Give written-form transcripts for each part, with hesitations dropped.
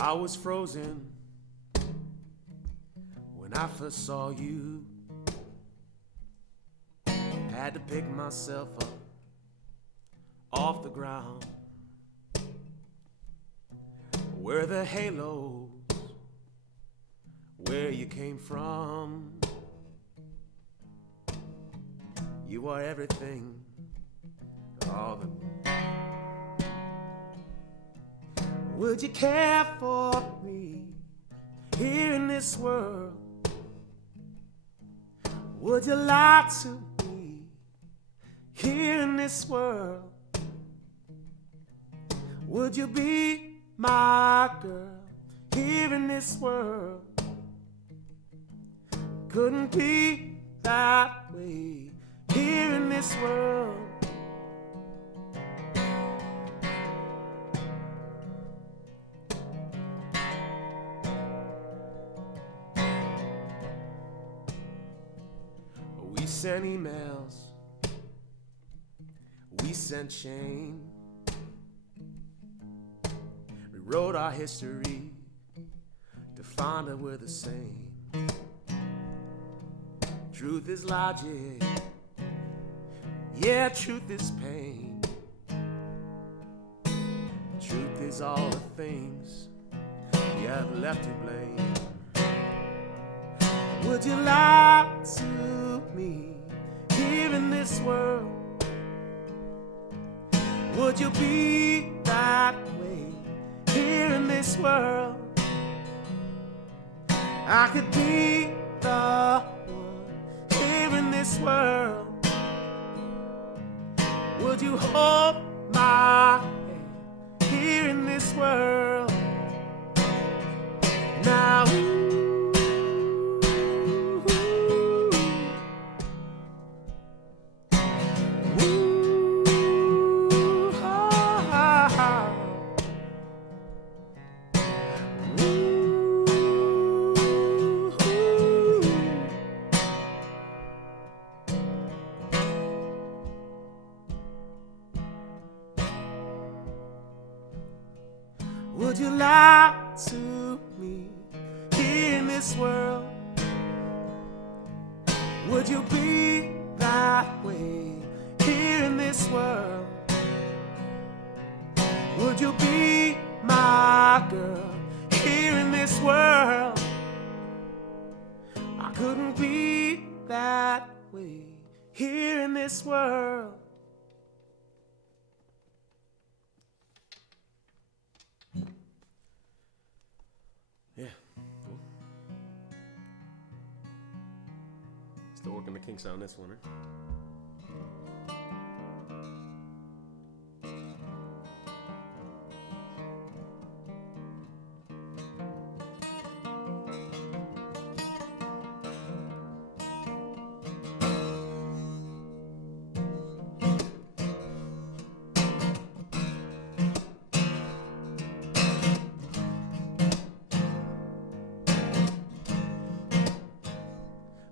I was frozen when I first saw you. Had to pick myself up off the ground. Where the halos, where you came from. You are everything, all the. Would you care for me here in this world? Would you lie to me here in this world? Would you be my girl here in this world? Couldn't be that way here in this world. We sent emails, we sent shame. We wrote our history to find out we're the same. Truth is logic, yeah, truth is pain. Truth is all the things you have left to blame. Would you lie to me here in this world? Would you be that way here in this world? I could be the one here in this world. Would you hold my hand here in this world? Now would you lie to me here in this world? Would you be that way here in this world? Would you be my girl here in this world? I couldn't be that way here in this world. Yeah, cool. Still working the kinks on this one, right?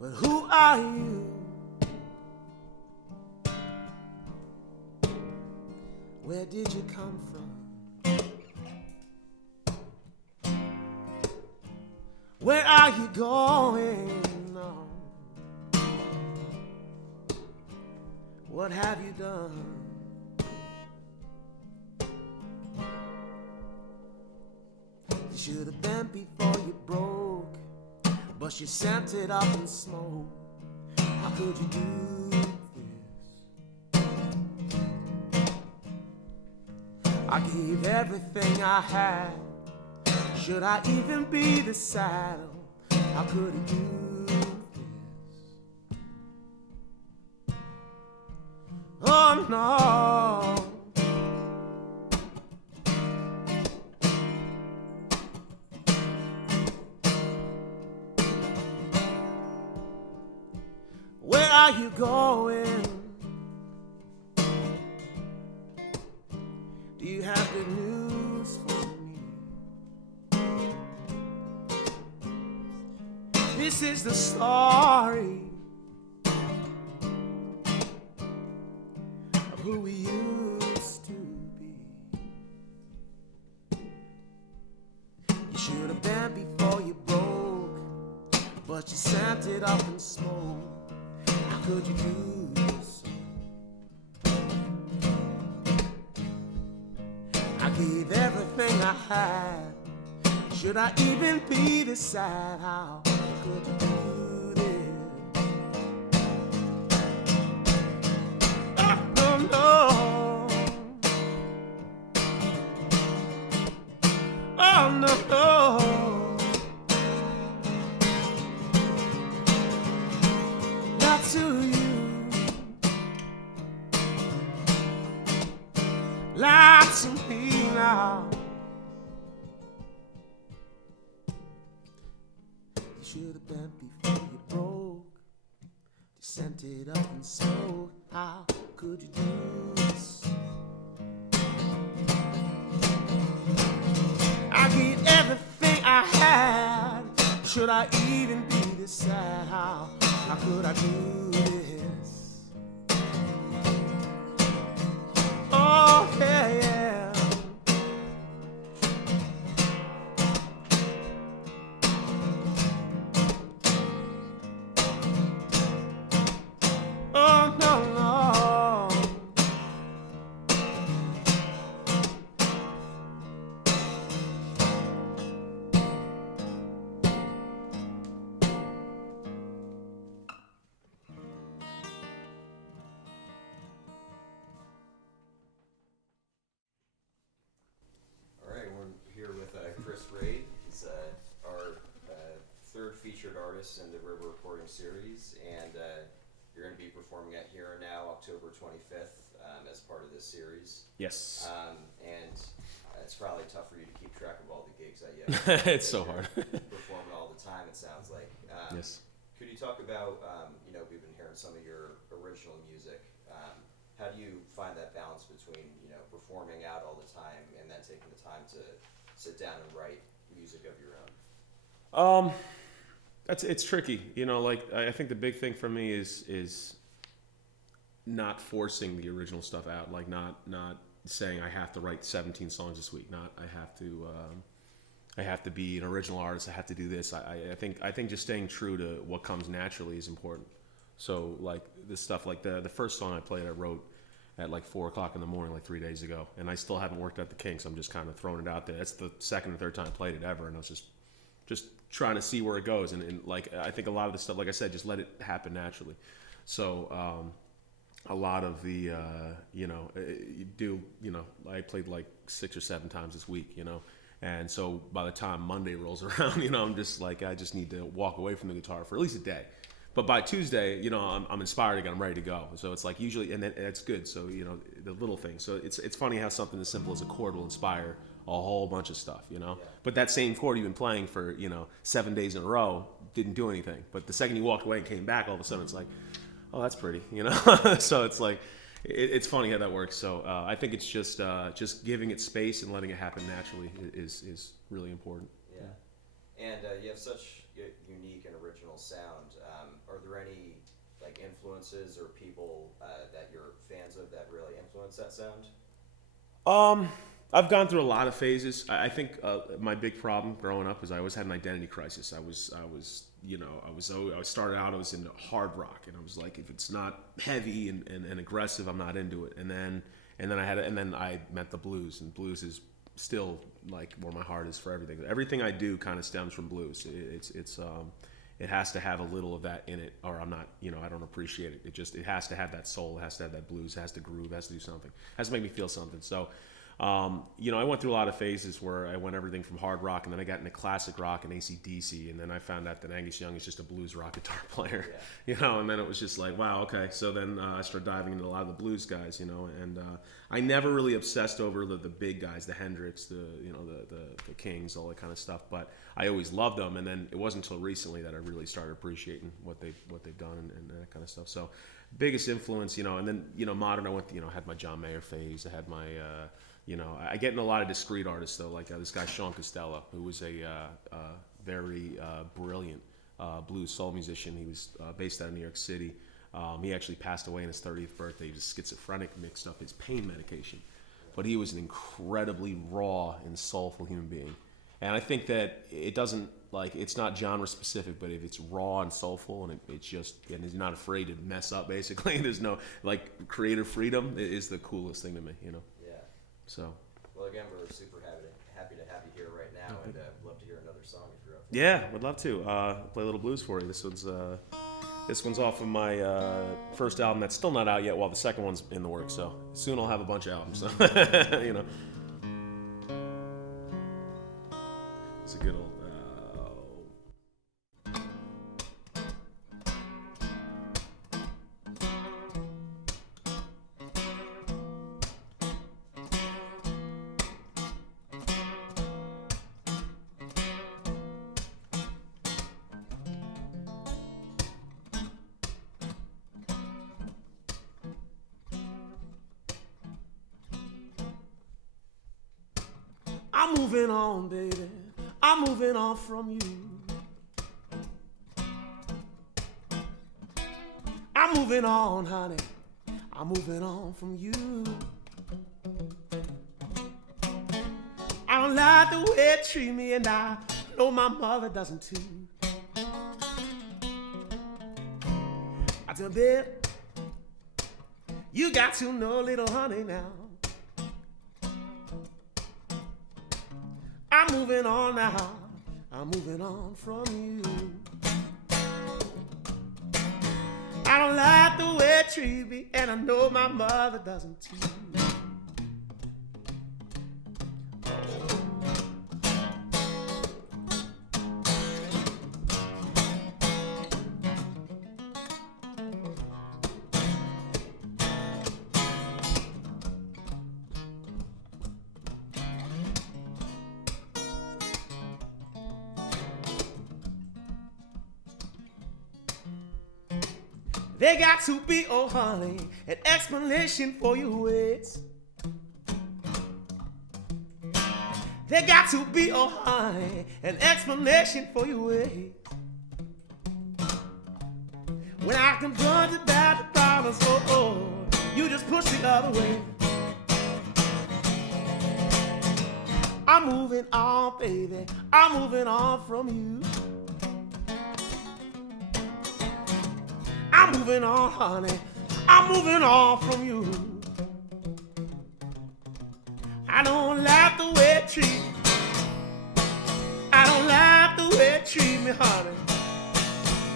But who are you? Where did you come from? Where are you going? No. What have you done? You should have been before you broke, but you sent it up in smoke. How could you do this? I gave everything I had. Should I even be the saddle? How could you do this? Oh no. Where are you going? Do you have good news for me? This is the story of who we used to be. have been before you broke, but you sent it up in smoke. How could you do this? I gave everything I had. Should I even be this sad? How could you do this? Oh, no, no. Oh, no, no. Not to you. Lie to me now. You should have been before you broke. You sent it up and so. How could you do this? I gave everything I had. Should I even be this sad? How could I do this? Oh, yeah, yeah. Oh, no, no. All right, we're here with Chris Raabe. He's our third featured artist in the River Recording Series, and you're going to be performing at Here Now October 25th as part of this series. Yes. And it's probably tough for you to keep track of all the gigs that you have. It's so hard. Performing all the time, it sounds like. Yes. Could you talk about, we've been hearing some of your original music. How do you find that balance between, performing out all the time and then taking the time to sit down and write music of your own? It's tricky. I think the big thing for me is not forcing the original stuff out. Like not saying I have to write 17 songs this week. Not I have to be an original artist. I have to do this. I think just staying true to what comes naturally is important. So like this stuff, like the first song I played, I wrote at like 4:00 in the morning, like 3 days ago, and I still haven't worked out the kinks. I'm just kind of throwing it out there. That's the second or third time I played it ever, and I was just trying to see where it goes. And like I think a lot of the stuff, like I said, just let it happen naturally. So a lot of the I played like 6 or 7 times this week, and so by the time Monday rolls around, I'm just like I just need to walk away from the guitar for at least a day. But by Tuesday, I'm inspired again. I'm ready to go. So it's like usually, and it's good. So the little things. So it's funny how something as simple as a chord will inspire a whole bunch of stuff. Yeah. But that same chord you've been playing for 7 days in a row didn't do anything. But the second you walked away and came back, all of a sudden it's like, oh, that's pretty. So it's like it's funny how that works. So I think it's just giving it space and letting it happen naturally is really important. Yeah, and you have such a unique and original sound. Are there any like influences or people that you're fans of that really influence that sound? I've gone through a lot of phases. I think my big problem growing up is I always had an identity crisis. I started out, I was into hard rock, and I was like, if it's not heavy and aggressive, I'm not into it. And then I met the blues, and blues is still like where my heart is for everything. Everything I do kind of stems from blues. It has to have a little of that in it, or I'm not, I don't appreciate it. It has to have that soul, it has to have that blues, it has to groove, it has to do something, it has to make me feel something. So, I went through a lot of phases where I went everything from hard rock, and then I got into classic rock and AC/DC, and then I found out that Angus Young is just a blues rock guitar player, and then it was just like, wow, okay. So then I started diving into a lot of the blues guys, and I never really obsessed over the big guys, the Hendrix, the Kings, all that kind of stuff, but I always loved them. And then it wasn't until recently that I really started appreciating what they've done and that kind of stuff. So biggest influence, and then modern, I went had my John Mayer phase. I had my I get into a lot of discrete artists though, like this guy Sean Costello, who was a very brilliant blues soul musician. He was based out of New York City. He actually passed away on his 30th birthday. He was schizophrenic, mixed up his pain medication, but he was an incredibly raw and soulful human being. And I think that it doesn't, like, it's not genre specific, but if it's raw and soulful and it's just, and he's not afraid to mess up, basically, there's no, like, creative freedom is the coolest thing to me, you know? Yeah. So. Well, again, we're super happy to have you here right now, and love to hear another song if you're up for it. Yeah, would love to. Play a little blues for you. This one's off of my first album that's still not out yet, while the second one's in the works. So soon I'll have a bunch of albums. So you know, it's a good old. I'm moving on, baby. I'm moving on from you. I'm moving on, honey. I'm moving on from you. I don't like the way you treat me, and I know my mother doesn't too. I tell babe, you got to know, little honey, now. I'm moving on now. I'm moving on from you. I don't like the way you treat me, and I know my mother doesn't too. There got to be, oh honey, an explanation for your ways. There got to be, oh honey, an explanation for your ways. When I confront about the problems, you just push the other way. I'm moving on, baby. I'm moving on from you. I'm moving on, honey. I'm moving on from you. I don't like the way you treat me. I don't like the way you treat me, honey.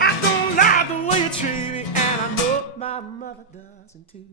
I don't like the way you treat me, and I know my mother doesn't too.